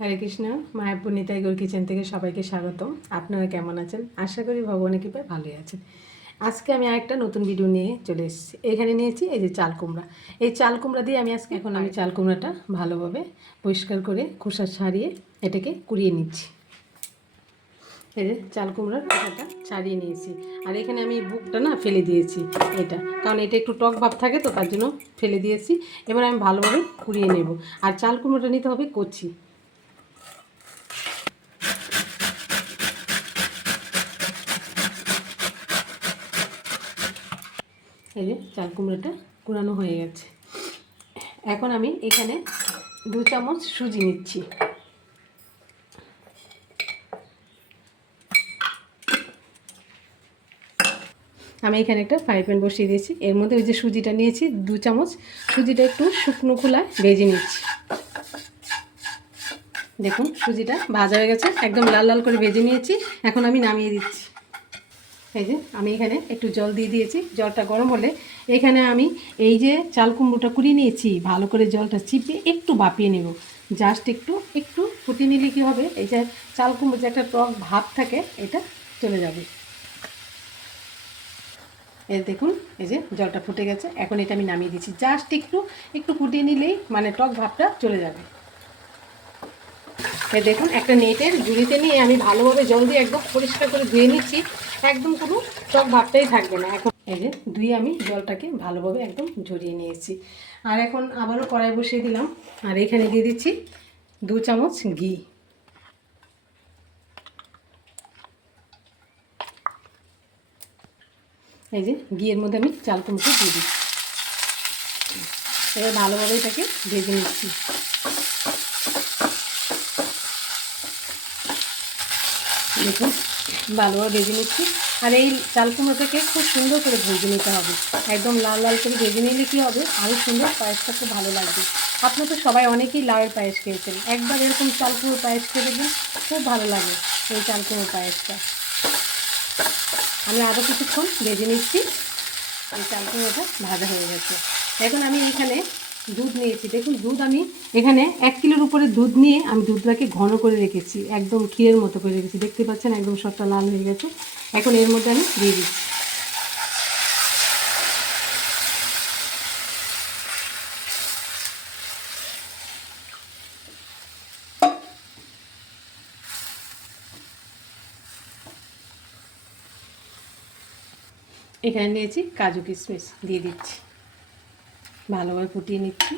হরে Krishna. Mayapur Nitai Gour kitchen থেকে সবাইকে স্বাগতম। আপনারা কেমন আছেন? আশা করি ভগবানের কৃপায় ভালোই আছেন। আজকে আমি আরেকটা নতুন ভিডিও নিয়ে চলে এসেছি। এখানে নিয়েছি এই যে চাল কুমড়া। এই চাল কুমড়া দিয়ে আমি আমি চাল কুমড়াটা ভালোভাবে পরিষ্কার করে খোসা ছাড়িয়ে এটাকে কুড়িয়ে নিচ্ছি। এই যে চাল কুমড়ার খোসাটা ছাড়িয়ে নিয়েছি। আর এখানে আমি বুকটা না ফেলে দিয়েছি, এটা কারণ এটা একটু টক ভাব থাকে, তো তার জন্য ফেলে দিয়েছি। এবার আমি ভালোভাবে কুড়িয়ে নেব। আর চাল কুমড়োটা নিতে হবে কচি। এই যে চাল কুমড়োটা কুড়ানো হয়ে গেছে। এখন আমি এখানে 2 চামচ সুজি নিচ্ছি। আমি এখানে একটা ফ্রাই প্যান বসিয়ে দিয়েছি। এর মধ্যে ওই যে সুজিটা নিয়েছি 2 চামচ, সুজিটা একটু শুকনো খোলায় ভেজে নিচ্ছি। দেখুন সুজিটা ভাজা হয়ে গেছে, একদম লাল লাল করে ভেজে নিয়েছি। এখন আমি নামিয়ে দিচ্ছি। এই যে আমি এখানে একটু জল দিয়ে দিয়েছি। জলটা গরম হলে এখানে আমি এই যে চাল কুমড়োটা কুড়িয়ে নিয়েছি, ভালো করে জলটা চিপে একটু ভাপিয়ে নেব। জাস্ট একটু ফুটিয়ে নিলে কী হবে, এই যে চাল কুমড়ো যে একটা টক ভাব থাকে, এটা চলে যাবে। এই দেখুন এই যে জলটা ফুটে গেছে। এখন এটা আমি নামিয়ে দিচ্ছি। জাস্ট একটু ফুটিয়ে নিলেই মানে টক ভাবটা চলে যাবে। এই দেখুন একটা নেটের ঝুড়িতে নিয়ে আমি ভালোভাবে জল দিয়ে একদম পরিষ্কার করে ধুয়ে নিচ্ছি। একদম কোনো টক ভাবটাই থাকবে না। এখন এই যে ধুয়ে আমি জলটাকে ভালোভাবে একদম ঝরিয়ে নিয়েছি। আর এখন আবারও কড়াই বসিয়ে দিলাম। আর এখানে দিয়ে দিচ্ছি 2 চামচ ঘি। এই যে ঘিয়ের মধ্যে আমি চাল কুমড়ো দিয়ে দিচ্ছি। এবার ভালোভাবে এটাকে ভেজে নিচ্ছি। দেখুন ভালোভাবে ভেজে নিচ্ছি। আর এই চাল কুমড়োটাকে খুব সুন্দর করে ভেজে নিতে হবে। একদম লাল লাল করে ভেজে নিলে কী হবে, আরও সুন্দর পায়েসটা খুব ভালো লাগবে। আপনারা তো সবাই অনেকেই লাউয়ের পায়েস খেয়েছেন, একবার এরকম চাল কুমড়োর পায়েস খেয়ে দেখবেন, খুব ভালো লাগে এই চাল কুমড়োর পায়েসটা। আমি আরও কিছুক্ষণ ভেজে নিচ্ছি। এই চাল কুমড়োটা ভাজা হয়ে গেছে। এখন আমি এখানে দুধ নিয়েছি। দেখুন দুধ আমি এখানে 1 কিলোর উপরে দুধ নিয়ে আমি দুধটাকে ঘন করে রেখেছি, একদম ক্ষীরের মতো করে রেখেছি। দেখতে পাচ্ছেন একদম সবটা লাল হয়ে গেছে। এখন এর মধ্যে আমি দিয়ে দিচ্ছি। এখানে নিয়েছি কাজু কিশমিশ, দিয়ে দিচ্ছি। ভালোভাবে ফুটিয়ে নিচ্ছি।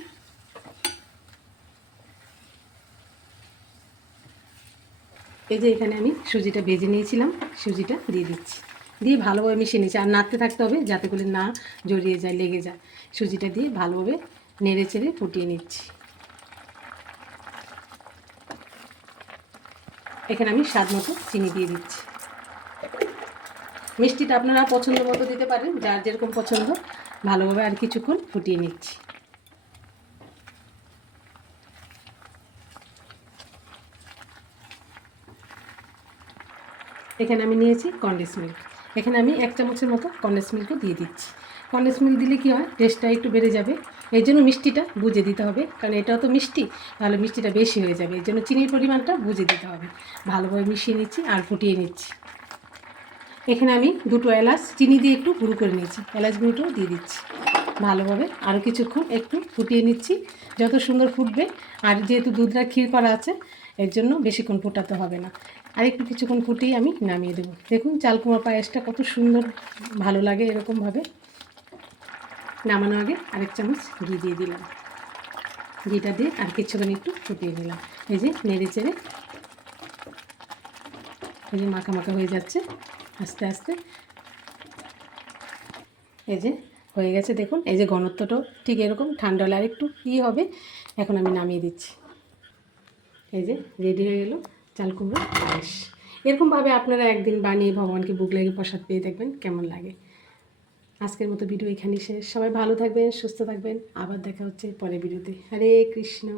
এই যে এখানে আমি সুজিটা ভেজে নিয়েছিলাম, সুজিটা দিয়ে দিচ্ছি। দিয়ে ভালোভাবে মিশিয়ে নিচ্ছি। আর নাড়তে থাকতে হবে যাতে করে না জড়িয়ে যায়, লেগে যায়। সুজিটা দিয়ে ভালোভাবে নেড়ে চেড়ে ফুটিয়ে নিচ্ছি। এখানে আমি স্বাদ মতো চিনি দিয়ে দিচ্ছি। মিষ্টিটা আপনারা পছন্দ মতো দিতে পারেন, যার যেরকম পছন্দ। ভালোভাবে আর কিছুক্ষণ ফুটিয়ে নিচ্ছি। এখানে আমি নিয়েছি কনডেন্স মিল্ক। এখানে আমি 1 চামচের মতো কনডেন্স মিল্কও দিয়ে দিচ্ছি। কনডেন্স মিল্ক দিলে কী হয়, টেস্টটা একটু বেড়ে যাবে। এই জন্য মিষ্টিটা বুঝে দিতে হবে, কারণ এটাও তো মিষ্টি, তাহলে মিষ্টিটা বেশি হয়ে যাবে। এই জন্য চিনির পরিমাণটা বুঝে দিতে হবে। ভালোভাবে মিশিয়ে নিচ্ছি আর ফুটিয়ে নিচ্ছি। এখানে আমি 2টো এলাচ চিনি দিয়ে একটু গুঁড়ো করে নিয়েছি, এলাচ গুঁড়োটাও দিয়ে দিচ্ছি। ভালোভাবে আরও কিছুক্ষণ একটু ফুটিয়ে নিচ্ছি। যত সুন্দর ফুটবে, আর যেহেতু দুধটা ক্ষীর করা আছে, এর জন্য বেশিক্ষণ ফোটাতে হবে না। আর একটু কিছুক্ষণ ফুটিয়ে আমি নামিয়ে দেবো। দেখুন চাল কুমড়া পায়েসটা কত সুন্দর ভালো লাগে এরকমভাবে। নামানোর আগে আরেক চামচ ঘি দিয়ে দিলাম। ঘিটা দিয়ে আর কিছুক্ষণ একটু ফুটিয়ে নিলাম। এই যে নেড়ে চেড়ে এই যে মাখা মাখা হয়ে যাচ্ছে আস্তে আস্তে। এই যে হয়ে গেছে দেখুন। এই যে ঘনত্বটাও ঠিক এরকম, ঠান্ডা হলে আর একটু হবে। এখন আমি নামিয়ে দিচ্ছি। এই যে রেডি হয়ে গেল চাল কুমড়ো পায়েস। এরকমভাবে আপনারা একদিন বানিয়ে ভগবানকে ভোগ লাগিয়ে প্রসাদ পেয়ে দেখবেন কেমন লাগে। আজকের মতো ভিডিও এখানেই শেষ। সবাই ভালো থাকবেন, সুস্থ থাকবেন। আবার দেখা হচ্ছে পরের ভিডিওতে। হরে কৃষ্ণ।